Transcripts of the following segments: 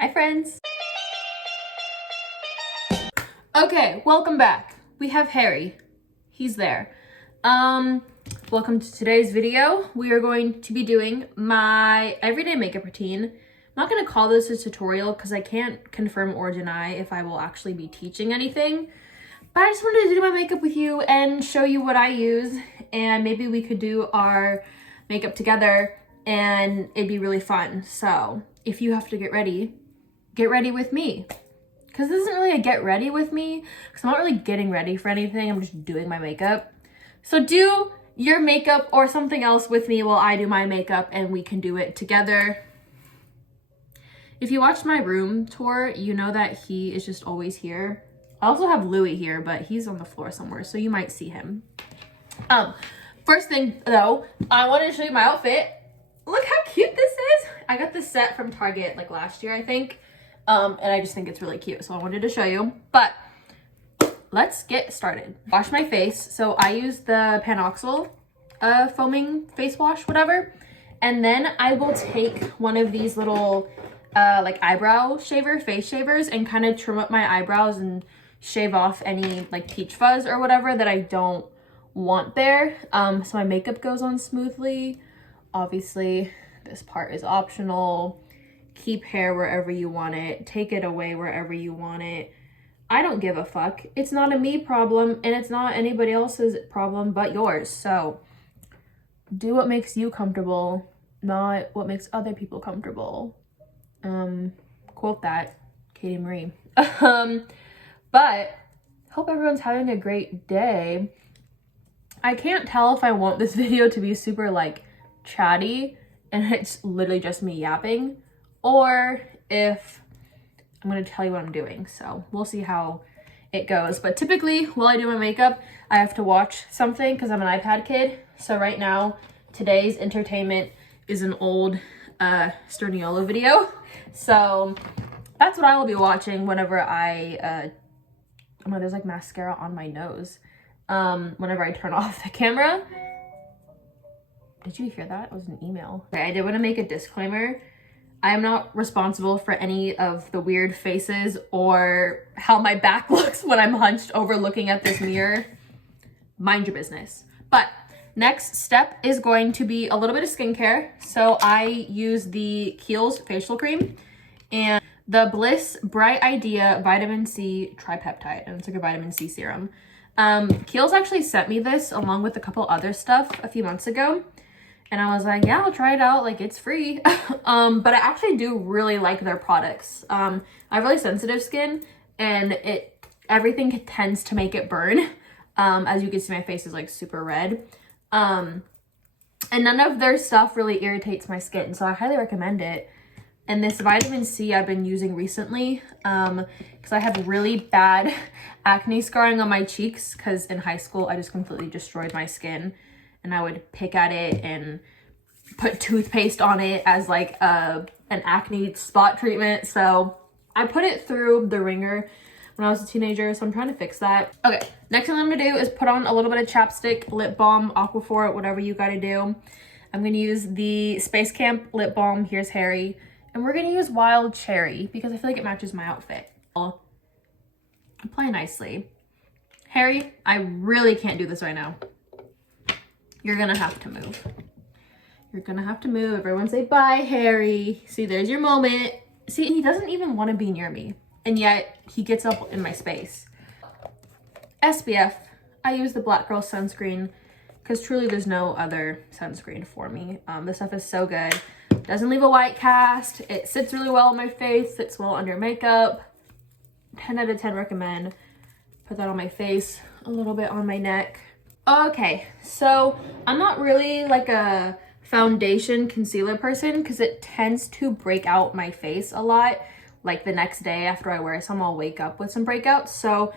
Hi friends. Okay, welcome back. We have Harry. He's there. Welcome to today's video. We are going to be doing my everyday makeup routine. I'm not gonna call this a tutorial because I can't confirm or deny if I will actually be teaching anything. But I just wanted to do my makeup with you and show you what I use, and maybe we could do our makeup together and it'd be really fun. So if you have to get ready with me. Because this isn't really a get ready with me, because I'm not really getting ready for anything. I'm just doing my makeup. So do your makeup or something else with me while I do my makeup and we can do it together. If you watched my room tour, you know that he is just always here. I also have Louis here, but he's on the floor somewhere, so you might see him. First thing though, I wanted to show you my outfit. Look how cute this is. I got this set from Target like last year, I think. And I just think it's really cute, so I wanted to show you. But let's get started. Wash my face. So I use the Panoxyl foaming face wash, whatever. And then I will take one of these little like eyebrow face shavers and kind of trim up my eyebrows and shave off any like peach fuzz or whatever that I don't want there. So my makeup goes on smoothly. Obviously, this part is optional. Keep hair wherever you want it. Take it away wherever you want it. I don't give a fuck. It's not a me problem and it's not anybody else's problem but yours. So do what makes you comfortable, not what makes other people comfortable. Quote that, kttmariee. But hope everyone's having a great day. I can't tell if I want this video to be super like chatty and it's literally just me yapping, or if I'm going to tell you what I'm doing. So we'll see how it goes. But typically while I do my makeup, I have to watch something because I'm an iPad kid. So right now, today's entertainment is an old Sturniolo video. So that's what I will be watching whenever oh no, there's like mascara on my nose. Whenever I turn off the camera. Did you hear that? It was an email. Okay, I did want to make a disclaimer. I am not responsible for any of the weird faces or how my back looks when I'm hunched over looking at this mirror. Mind your business. But next step is going to be a little bit of skincare. So I use the Kiehl's facial cream and the Bliss Bright Idea Vitamin C Tripeptide, and it's like a vitamin C serum. Kiehl's actually sent me this along with a couple other stuff a few months ago. And I was like, yeah, I'll try it out. Like, it's free. But I actually do really like their products. I have really sensitive skin and everything tends to make it burn. As you can see, my face is like super red. And none of their stuff really irritates my skin. So I highly recommend it. And this vitamin C I've been using recently because I have really bad acne scarring on my cheeks because in high school, I just completely destroyed my skin. And I would pick at it and put toothpaste on it as like an acne spot treatment. So I put it through the ringer when I was a teenager. So I'm trying to fix that. Okay, next thing I'm gonna do is put on a little bit of chapstick, lip balm, Aquaphor, whatever you gotta do. I'm gonna use the Space Camp lip balm. Here's Harry. And we're gonna use Wild Cherry because I feel like it matches my outfit. I'll apply nicely. Harry, I really can't do this right now. You're gonna have to move. You're gonna have to move. Everyone say bye, Harry. See, there's your moment. See, he doesn't even want to be near me. And yet, he gets up in my space. SPF. I use the Black Girl sunscreen because truly there's no other sunscreen for me. This stuff is so good. Doesn't leave a white cast. It sits really well on my face. Sits well under makeup. 10 out of 10 recommend. Put that on my face. A little bit on my neck. Okay, so I'm not really like a foundation concealer person because it tends to break out my face a lot. Like the next day after I wear some, I'll wake up with some breakouts. So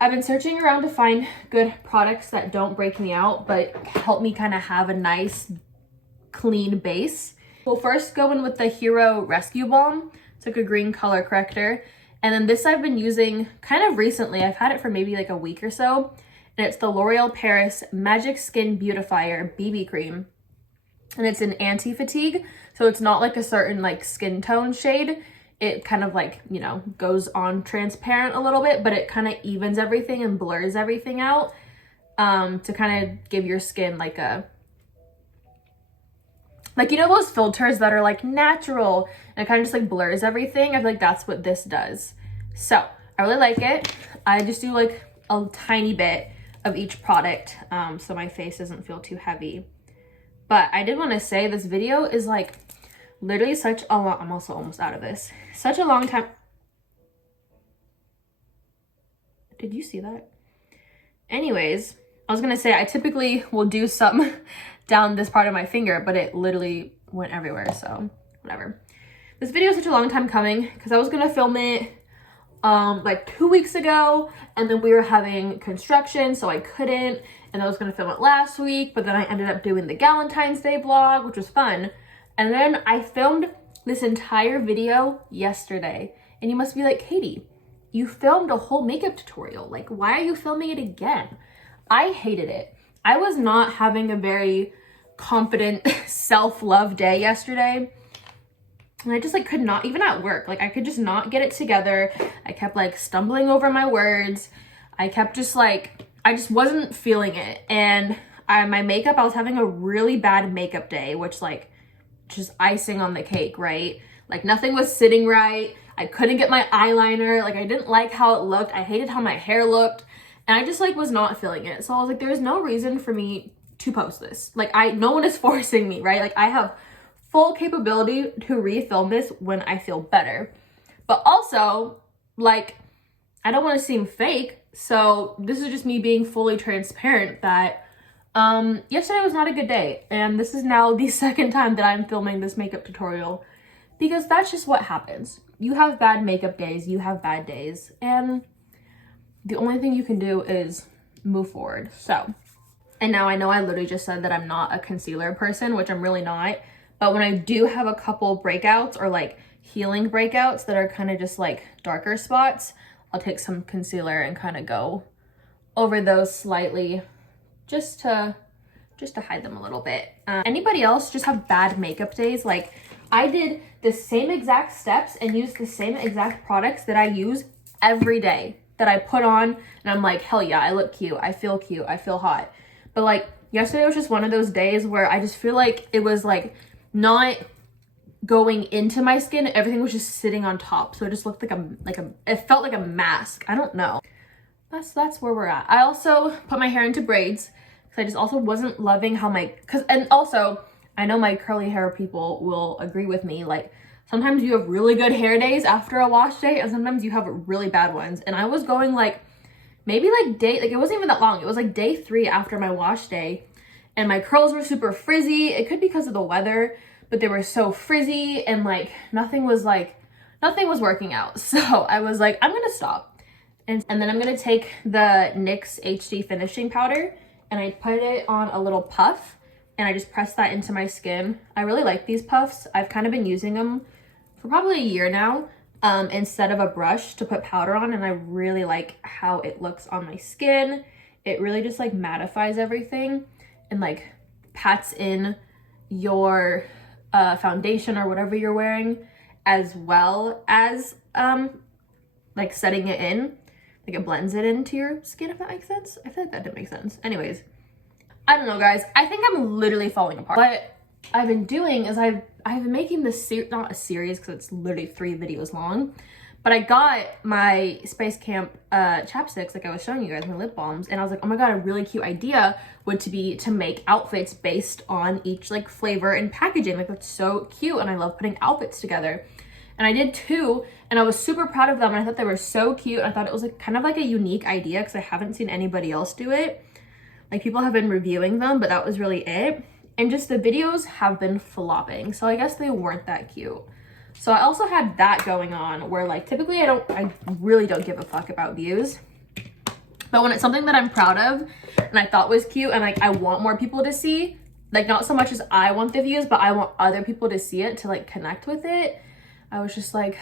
I've been searching around to find good products that don't break me out but help me kind of have a nice clean base. We'll first go in with the Hero Rescue Balm. It's like a green color corrector. And then this I've been using kind of recently. I've had it for maybe like a week or so. And it's the L'Oreal Paris Magic Skin Beautifier BB Cream. And it's an anti-fatigue, so it's not like a certain like skin tone shade. it kind of like, you know, goes on transparent a little bit, but it kind of evens everything and blurs everything out to kind of give your skin like a, like, you know, those filters that are like natural and it kind of just like blurs everything. I feel like that's what this does. So I really like it. I just do like a tiny bit of each product so my face doesn't feel too heavy. But I did want to say this video is like literally such a long, I'm also almost out of this, such a long time. Did you see that? Anyways, I was gonna say I typically will do something down this part of my finger, but it literally went everywhere, so whatever. This video is such a long time coming because I was gonna film it like 2 weeks ago, and then we were having construction, so I couldn't, and I was gonna film it last week, but then I ended up doing the Valentine's Day vlog, which was fun. And then I filmed this entire video yesterday, and you must be like, Katie, you filmed a whole makeup tutorial. Like, why are you filming it again? I hated it. I was not having a very confident self-love day yesterday. And I just like could not, even at work, like I could just not get it together. I kept like stumbling over my words. I kept just like, I just wasn't feeling it. And my makeup, I was having a really bad makeup day, which like just icing on the cake, right? Like nothing was sitting right. I couldn't get my eyeliner. Like I didn't like how it looked. I hated how my hair looked. And I just like was not feeling it. So I was like, there's no reason for me to post this. Like no one is forcing me, right? Like I have full capability to refilm this when I feel better. But also, like, I don't want to seem fake. So this is just me being fully transparent that yesterday was not a good day. And this is now the second time that I'm filming this makeup tutorial because that's just what happens. You have bad makeup days, you have bad days, and the only thing you can do is move forward. So, and now I know I literally just said that I'm not a concealer person, which I'm really not. But when I do have a couple breakouts or like healing breakouts that are kind of just like darker spots, I'll take some concealer and kind of go over those slightly just to hide them a little bit. Anybody else just have bad makeup days? Like I did the same exact steps and used the same exact products that I use every day that I put on, and I'm like, hell yeah, I look cute, I feel hot. But like yesterday was just one of those days where I just feel like it was like not going into my skin, everything was just sitting on top, so it just looked like it felt like a mask. I don't know. That's where we're at. I also put my hair into braids because I just also wasn't loving how and also I know my curly hair people will agree with me, like sometimes you have really good hair days after a wash day and sometimes you have really bad ones. And I was going like maybe like it wasn't even that long, it was like day 3 after my wash day, and my curls were super frizzy. It could be because of the weather, but they were so frizzy and like nothing was working out. So I was like, I'm gonna stop. And then I'm gonna take the NYX HD finishing powder and I put it on a little puff and I just press that into my skin. I really like these puffs. I've kind of been using them for probably a year now instead of a brush to put powder on, and I really like how it looks on my skin. It really just like mattifies everything and like pats in your foundation or whatever you're wearing, as well as like setting it in. Like it blends it into your skin, if that makes sense. I feel like that didn't make sense. Anyways, I don't know, guys. I think I'm literally falling apart. What I've been doing is I've been making this not a series because it's literally 3 videos long, but I got my Space Camp chapsticks, like I was showing you guys, my lip balms, and I was like, oh my god, a really cute idea would be to make outfits based on each like flavor and packaging. Like that's so cute, and I love putting outfits together. And I did 2, and I was super proud of them, and I thought they were so cute. I thought it was like kind of like a unique idea because I haven't seen anybody else do it. Like people have been reviewing them, but that was really it. And just the videos have been flopping, so I guess they weren't that cute. So I also had that going on where like typically I really don't give a fuck about views. But when it's something that I'm proud of and I thought was cute and like I want more people to see, like not so much as I want the views, but I want other people to see it to like connect with it, I was just like,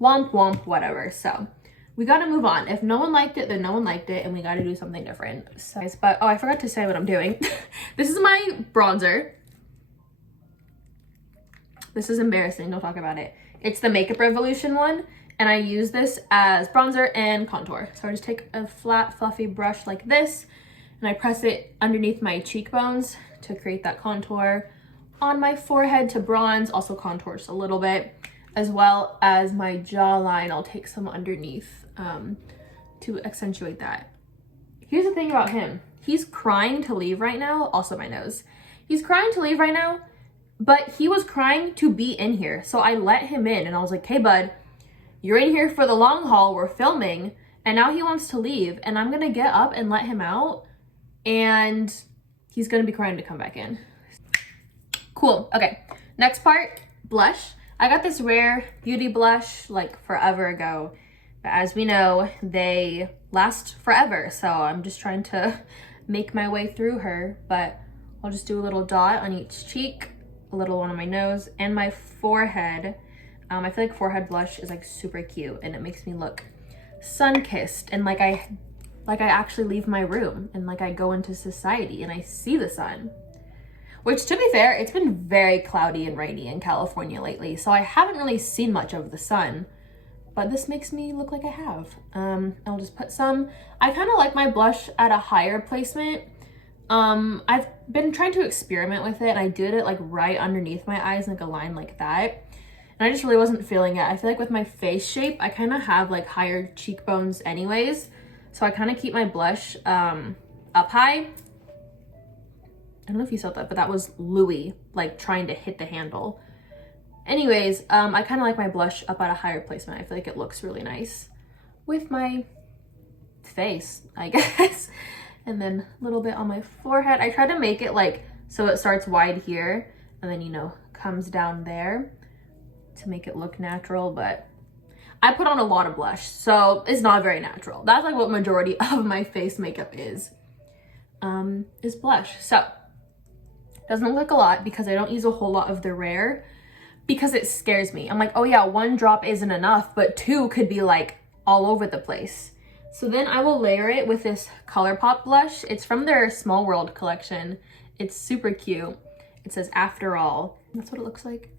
womp womp, whatever. So we gotta move on. If no one liked it, then no one liked it, and we gotta do something different. So, but oh, I forgot to say what I'm doing. This is my bronzer. This is embarrassing, don't talk about it. It's the Makeup Revolution one, and I use this as bronzer and contour. So I just take a flat, fluffy brush like this, and I press it underneath my cheekbones to create that contour. On my forehead to bronze, also contours a little bit, as well as my jawline. I'll take some underneath to accentuate that. Here's the thing about him. He's crying to leave right now. Also my nose. He's crying to leave right now, but he was crying to be in here. So I let him in and I was like, hey bud, you're in here for the long haul. We're filming. And now he wants to leave and I'm gonna get up and let him out and he's gonna be crying to come back in. Cool, okay. Next part, blush. I got this rare beauty blush like forever ago, but as we know, they last forever. So I'm just trying to make my way through her, but I'll just do a little dot on each cheek, a little one on my nose and my forehead. I feel like forehead blush is like super cute and it makes me look sun-kissed and like I actually leave my room and like I go into society and I see the sun. Which, to be fair, it's been very cloudy and rainy in California lately, so I haven't really seen much of the sun, but this makes me look like I have. I'll just put some. I kind of like my blush at a higher placement. I've been trying to experiment with it, and I did it like right underneath my eyes, like a line like that, and I just really wasn't feeling it. I feel like with my face shape, I kind of have like higher cheekbones anyways, so I kind of keep my blush up high. I don't know if you saw that, but that was Louis, like trying to hit the handle. Anyways, I kind of like my blush up at a higher placement. I feel like it looks really nice with my face, I guess. And then a little bit on my forehead. I try to make it like, so it starts wide here and then, you know, comes down there to make it look natural, but I put on a lot of blush, so it's not very natural. That's like what majority of my face makeup is blush. So doesn't look like a lot because I don't use a whole lot of the rare because it scares me. I'm like, oh yeah, one drop isn't enough, but two could be like all over the place. So then I will layer it with this ColourPop blush. It's from their Small World collection. It's super cute. It says After All. That's what it looks like.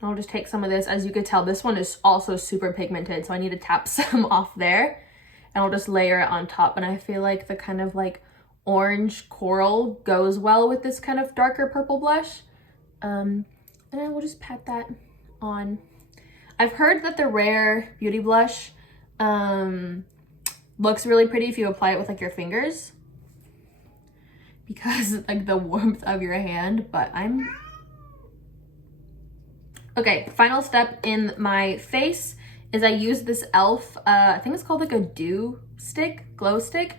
And I'll just take some of this. As you could tell, this one is also super pigmented, so I need to tap some off there. And I'll just layer it on top. And I feel like the kind of like orange coral goes well with this kind of darker purple blush. And I will just pat that on. I've heard that the Rare Beauty Blush looks really pretty if you apply it with like your fingers because like the warmth of your hand, but okay, final step in my face is I use this e.l.f. I think it's called like a dew stick, glow stick,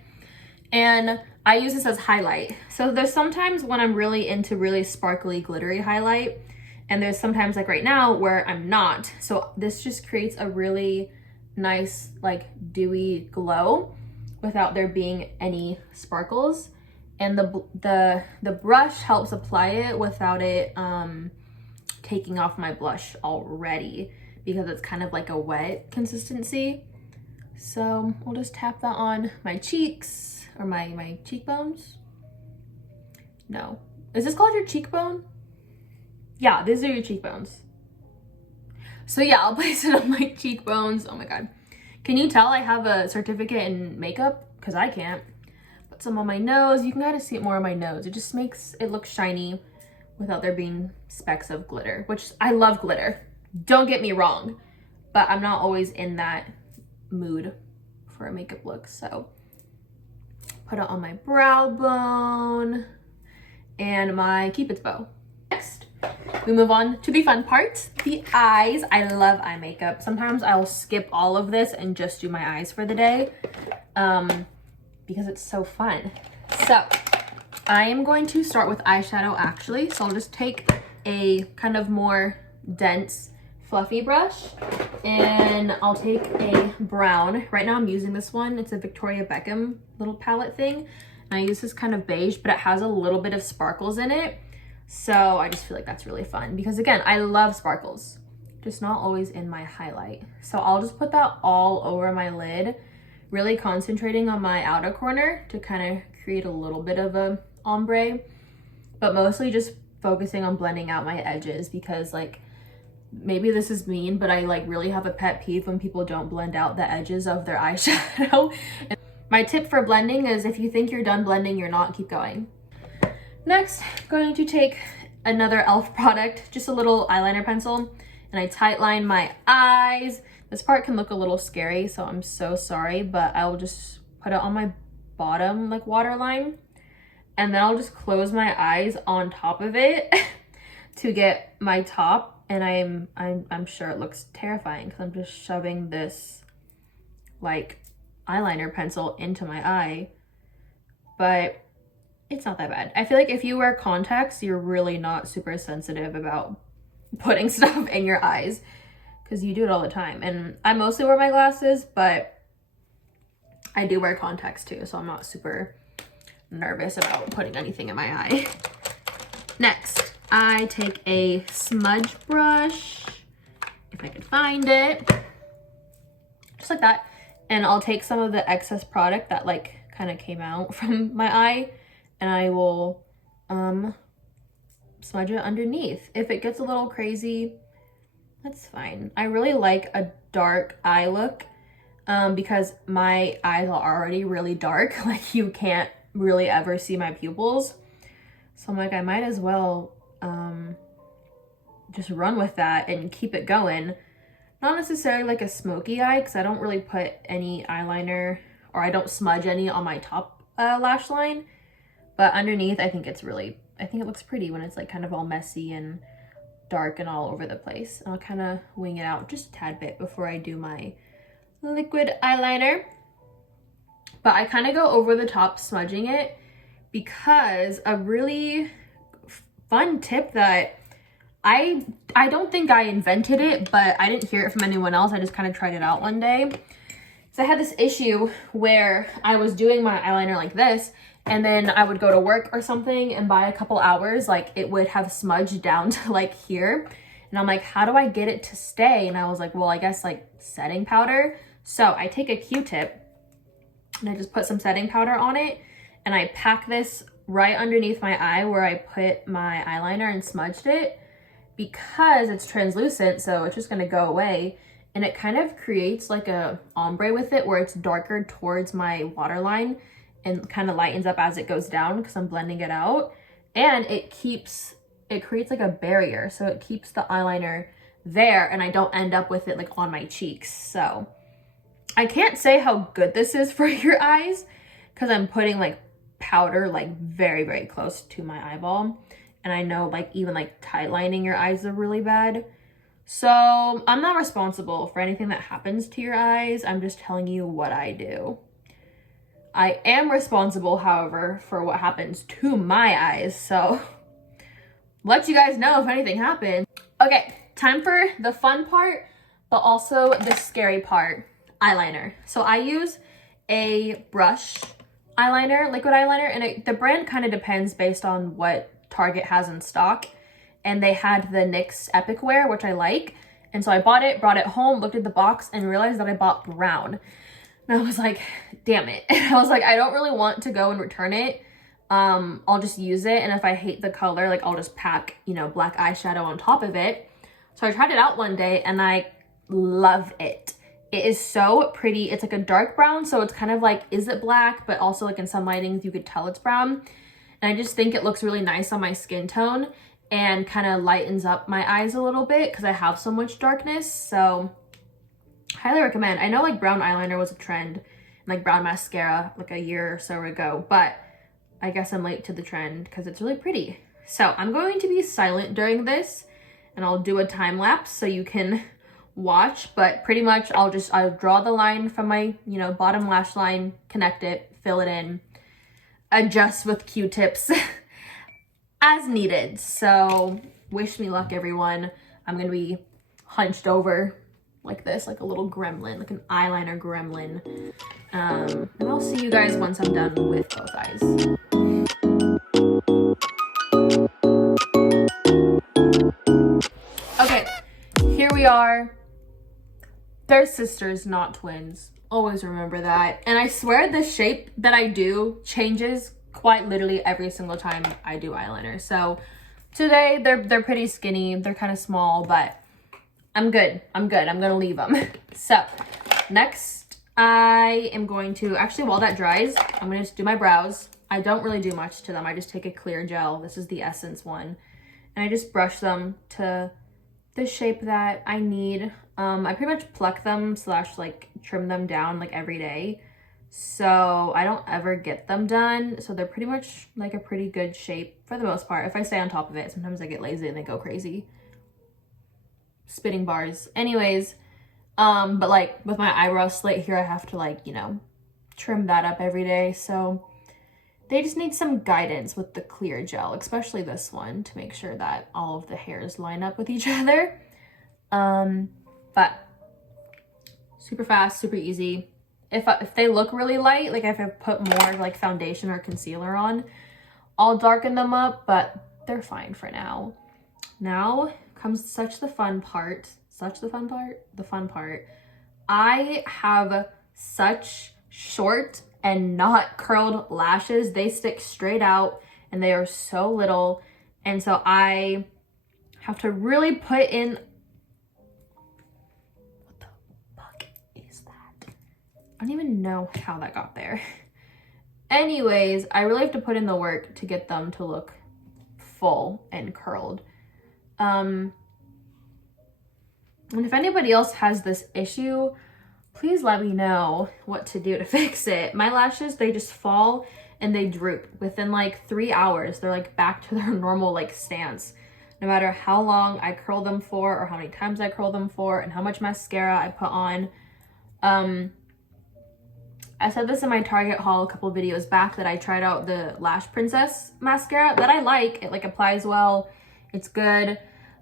and I use this as highlight. So there's sometimes when I'm really into really sparkly, glittery highlight, and there's sometimes like right now where I'm not. So this just creates a really nice like dewy glow without there being any sparkles. And the brush helps apply it without it taking off my blush already because it's kind of like a wet consistency. So we'll just tap that on my cheeks or my cheekbones. No. Is this called your cheekbone? Yeah, these are your cheekbones. So yeah, I'll place it on my cheekbones. Oh my God. Can you tell I have a certificate in makeup? Because I can't. Put some on my nose. You can kind of see it more on my nose. It just makes it look shiny without there being specks of glitter, which I love glitter. Don't get me wrong, but I'm not always in that mood for a makeup look. So put it on my brow bone and my Cupid's bow. Next, we move on to the fun part, the eyes. I love eye makeup. Sometimes I'll skip all of this and just do my eyes for the day because it's so fun. So I am going to start with eyeshadow actually. So I'll just take a kind of more dense fluffy brush and I'll take a brown. Right now I'm using this one. It's a Victoria Beckham little palette thing. And I use this kind of beige, but it has a little bit of sparkles in it. So I just feel like that's really fun because again, I love sparkles, just not always in my highlight. So I'll just put that all over my lid, really concentrating on my outer corner to kind of create a little bit of a ombre, but mostly just focusing on blending out my edges because like maybe this is mean, but I like really have a pet peeve when people don't blend out the edges of their eyeshadow. My tip for blending is if you think you're done blending, you're not, keep going. Next, I'm going to take another e.l.f. product, just a little eyeliner pencil, and I tight line my eyes. This part can look a little scary, so I'm so sorry, but I will just put it on my bottom like waterline, and then I'll just close my eyes on top of it to get my top. And I'm sure it looks terrifying because I'm just shoving this like eyeliner pencil into my eye, but it's not that bad. I feel like if you wear contacts, you're really not super sensitive about putting stuff in your eyes because you do it all the time. And I mostly wear my glasses, but I do wear contacts too, so I'm not super nervous about putting anything in my eye. Next, I take a smudge brush, if I can find it, just like that. And I'll take some of the excess product that like kind of came out from my eye, and I will smudge it underneath. If it gets a little crazy, that's fine. I really like a dark eye look because my eyes are already really dark. Like you can't really ever see my pupils. So I'm like, I might as well just run with that and keep it going. Not necessarily like a smoky eye because I don't really put any eyeliner, or I don't smudge any on my top lash line. But underneath, I think it looks pretty when it's like kind of all messy and dark and all over the place. I'll kind of wing it out just a tad bit before I do my liquid eyeliner. But I kind of go over the top smudging it because a really fun tip that I don't think I invented it, but I didn't hear it from anyone else. I just kind of tried it out one day. So I had this issue where I was doing my eyeliner like this, and then I would go to work or something, and by a couple hours, like it would have smudged down to like here. And I'm like, how do I get it to stay? And I was like, well, I guess like setting powder. So I take a Q-tip and I just put some setting powder on it, and I pack this right underneath my eye where I put my eyeliner and smudged it, because it's translucent, so it's just gonna go away. And it kind of creates like a ombre with it where it's darker towards my waterline and kind of lightens up as it goes down because I'm blending it out. And it creates like a barrier, so it keeps the eyeliner there and I don't end up with it like on my cheeks. So I can't say how good this is for your eyes because I'm putting like powder like very, very close to my eyeball. And I know like even like tight lining your eyes are really bad. So I'm not responsible for anything that happens to your eyes. I'm just telling you what I do. I am responsible, however, for what happens to my eyes. So let you guys know if anything happens. Okay, time for the fun part, but also the scary part, eyeliner. So I use a brush eyeliner, liquid eyeliner, and the brand kind of depends based on what Target has in stock. And they had the NYX Epic Wear, which I like. And so I bought it, brought it home, looked at the box, and realized that I bought brown. And I was like, damn it. And I was like, I don't really want to go and return it. I'll just use it. And if I hate the color, like I'll just pack, you know, black eyeshadow on top of it. So I tried it out one day and I love it. It is so pretty. It's like a dark brown. So it's kind of like, is it black? But also like in some lightings, you could tell it's brown. And I just think it looks really nice on my skin tone and kind of lightens up my eyes a little bit because I have so much darkness. So highly recommend. I know like brown eyeliner was a trend and like brown mascara like a year or so ago, but I guess I'm late to the trend because it's really pretty. So I'm going to be silent during this and I'll do a time lapse so you can watch, but pretty much I'll draw the line from my, you know, bottom lash line, connect it, fill it in, adjust with Q-tips as needed. So wish me luck, everyone. I'm gonna be hunched over like this, like a little gremlin, like an eyeliner gremlin. And I'll see you guys once I'm done with both eyes. Okay, here we are. They're sisters, not twins. Always remember that. And I swear the shape that I do changes quite literally every single time I do eyeliner. So today they're pretty skinny. They're kind of small, but I'm good. I'm gonna leave them. So next I am going to, actually while that dries, I'm gonna just do my brows. I don't really do much to them. I just take a clear gel. This is the Essence one. And I just brush them to the shape that I need. I pretty much pluck them / like trim them down like every day. So I don't ever get them done. So they're pretty much like a pretty good shape for the most part. If I stay on top of it, sometimes I get lazy and they go crazy. Spitting bars. Anyways, but like with my eyebrow slit here, I have to like, you know, trim that up every day. So they just need some guidance with the clear gel, especially this one, to make sure that all of the hairs line up with each other. But super fast, super easy. If they look really light, like if I put more like foundation or concealer on, I'll darken them up, but they're fine for now. Now comes the fun part. I have such short and not curled lashes. They stick straight out and they are so little. And so I have to really put in, what the fuck is that? I don't even know how that got there. Anyways, I really have to put in the work to get them to look full and curled. And if anybody else has this issue, please let me know what to do to fix it. My lashes, they just fall and they droop within like 3 hours. They're like back to their normal like stance. No matter how long I curl them for or how many times I curl them for and how much mascara I put on. I said this in my Target haul a couple videos back that I tried out the Lash Princess mascara that I like. It like applies well. It's good.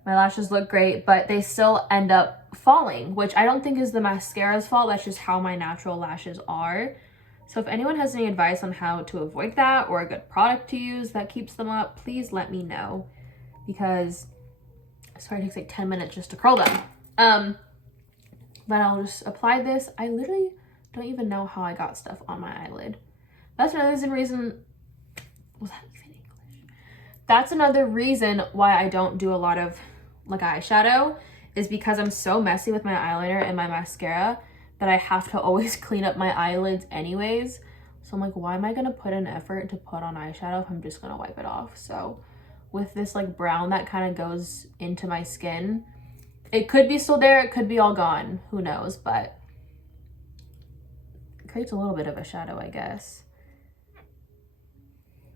My lashes look great, but they still end up falling, which I don't think is the mascara's fault. That's just how my natural lashes are. So if anyone has any advice on how to avoid that or a good product to use that keeps them up, please let me know, because sorry, it takes like 10 minutes just to curl them. But I'll just apply this. I literally don't even know how I got stuff on my eyelid. That's another reason, was that even English? That's another reason why I don't do a lot of like eyeshadow, is because I'm so messy with my eyeliner and my mascara that I have to always clean up my eyelids anyways. So I'm like, why am I gonna put an effort to put on eyeshadow if I'm just gonna wipe it off? So with this like brown that kind of goes into my skin, it could be still there, it could be all gone, who knows, but it creates a little bit of a shadow, I guess.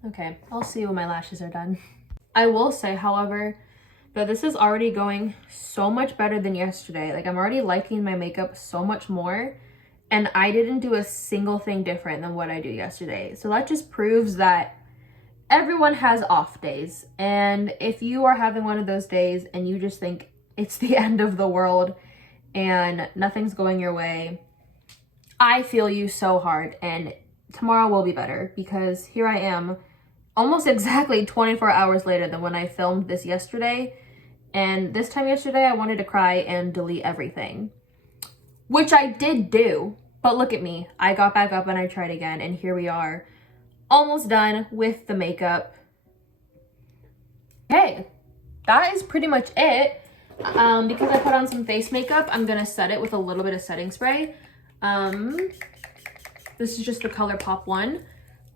Okay, I'll see when my lashes are done. I will say, however, that this is already going so much better than yesterday. Like, I'm already liking my makeup so much more, and I didn't do a single thing different than what I do yesterday. So that just proves that everyone has off days. And if you are having one of those days and you just think it's the end of the world and nothing's going your way, I feel you so hard, and tomorrow will be better, because here I am almost exactly 24 hours later than when I filmed this yesterday. And this time yesterday, I wanted to cry and delete everything, which I did do. But look at me. I got back up and I tried again. And here we are, almost done with the makeup. Okay, that is pretty much it. Because I put on some face makeup, I'm going to set it with a little bit of setting spray. This is just the ColourPop one.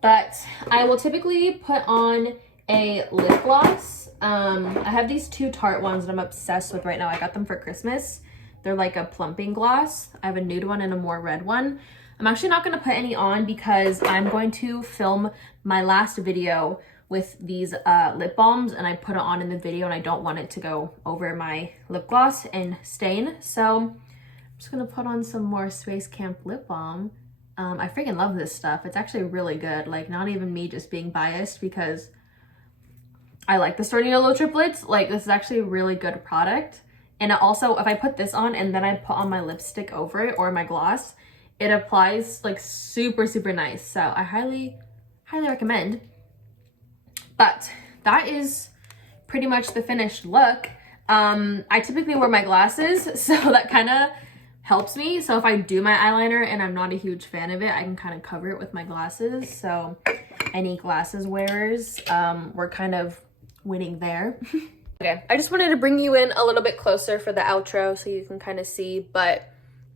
But I will typically put on a lip gloss. I have these two Tarte ones that I'm obsessed with right now. I got them for Christmas. They're like a plumping gloss. I have a nude one and a more red one. I'm actually not going to put any on because I'm going to film my last video with these lip balms, and I put it on in the video and I don't want it to go over my lip gloss and stain. So I'm just going to put on some more Space Camp lip balm. I freaking love this stuff. It's actually really good. Like, not even me just being biased, because I like the Stornino triplets. Like, this is actually a really good product. And also, if I put this on and then I put on my lipstick over it or my gloss, it applies like super, super nice. So I highly, highly recommend. But that is pretty much the finished look. I typically wear my glasses, so that kind of helps me. So if I do my eyeliner and I'm not a huge fan of it, I can kind of cover it with my glasses. So any glasses wearers, we're kind of winning there. Okay, I just wanted to bring you in a little bit closer for the outro so you can kind of see, but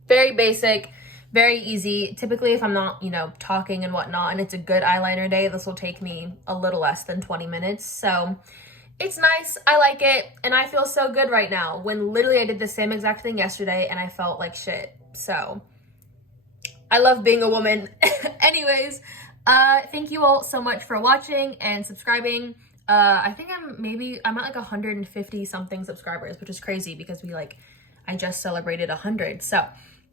very basic, very easy. Typically, if I'm not, you know, talking and whatnot, and it's a good eyeliner day, this will take me a little less than 20 minutes. So it's nice, I like it, and I feel so good right now when literally I did the same exact thing yesterday and I felt like shit. So I love being a woman. Anyways, thank you all so much for watching and subscribing. I think I'm at like 150 something subscribers, which is crazy because I just celebrated 100. So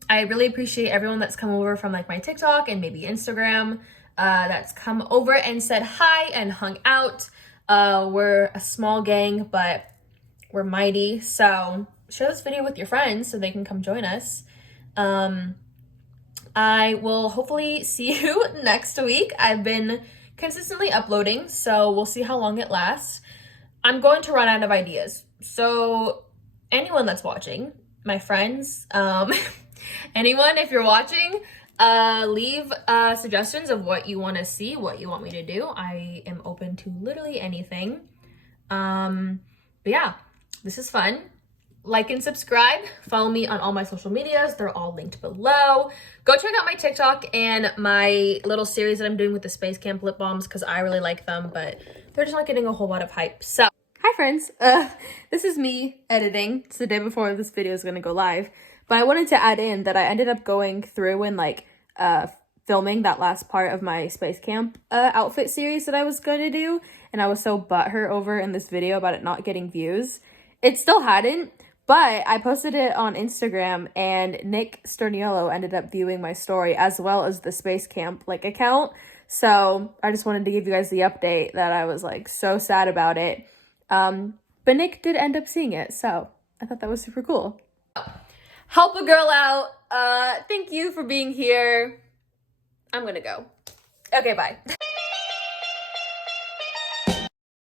I really appreciate everyone that's come over from like my TikTok and maybe Instagram, that's come over and said hi and hung out. We're a small gang, but we're mighty. So share this video with your friends so they can come join us. I will hopefully see you next week. I've been consistently uploading, so we'll see how long it lasts. I'm going to run out of ideas. So anyone that's watching, my friends, anyone, if you're watching, leave suggestions of what you want to see, what you want me to do. I am open to literally anything. But yeah, this is fun. Like and subscribe. Follow me on all my social medias. They're all linked below. Go check out my TikTok and my little series that I'm doing with the Space Camp lip balms because I really like them, but they're just not getting a whole lot of hype. So, hi friends. This is me editing. It's the day before this video is going to go live. But I wanted to add in that I ended up going through and filming that last part of my Space Camp outfit series that I was going to do. And I was so butthurt over in this video about it not getting views. It still hadn't. But I posted it on Instagram and Nick Sterniolo ended up viewing my story as well as the Space Camp account. So I just wanted to give you guys the update that I was so sad about it. But Nick did end up seeing it. So I thought that was super cool. Help a girl out. Thank you for being here. I'm gonna go. Okay, bye.